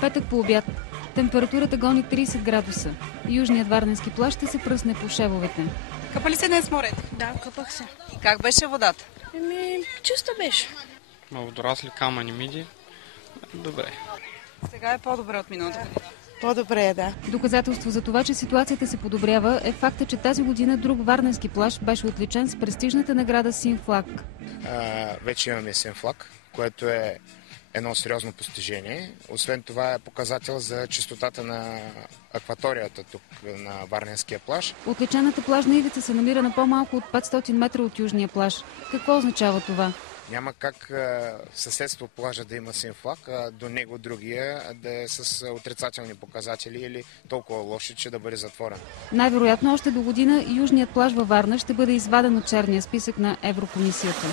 Петък по обяд. Температурата гони 30 градуса. Южният Варненски плаж ще се пръсне по шевовете. Къпа ли се днес в морето? Да, къпах се. И как беше водата? Чиста беше. Водорасли, камъни, миди. Добре. Сега е по-добре от миналото година. По-добре е, да. Доказателство за това, че ситуацията се подобрява, е факта, че тази година друг варненски плаж беше отличен с престижната награда Син флаг. Вече имаме син флаг, което е едно сериозно постижение. Освен това е показател за чистотата на акваторията тук на Варненския плаж. Отличената плажна ивица се намира на по-малко от 500 метра от южния плаж. Какво означава това? Няма как в съседство плажа да има син флаг, а до него другия да е с отрицателни показатели или толкова лоши, че да бъде затворен. Най-вероятно още до година южният плаж във Варна ще бъде изваден от черния списък на Еврокомисията.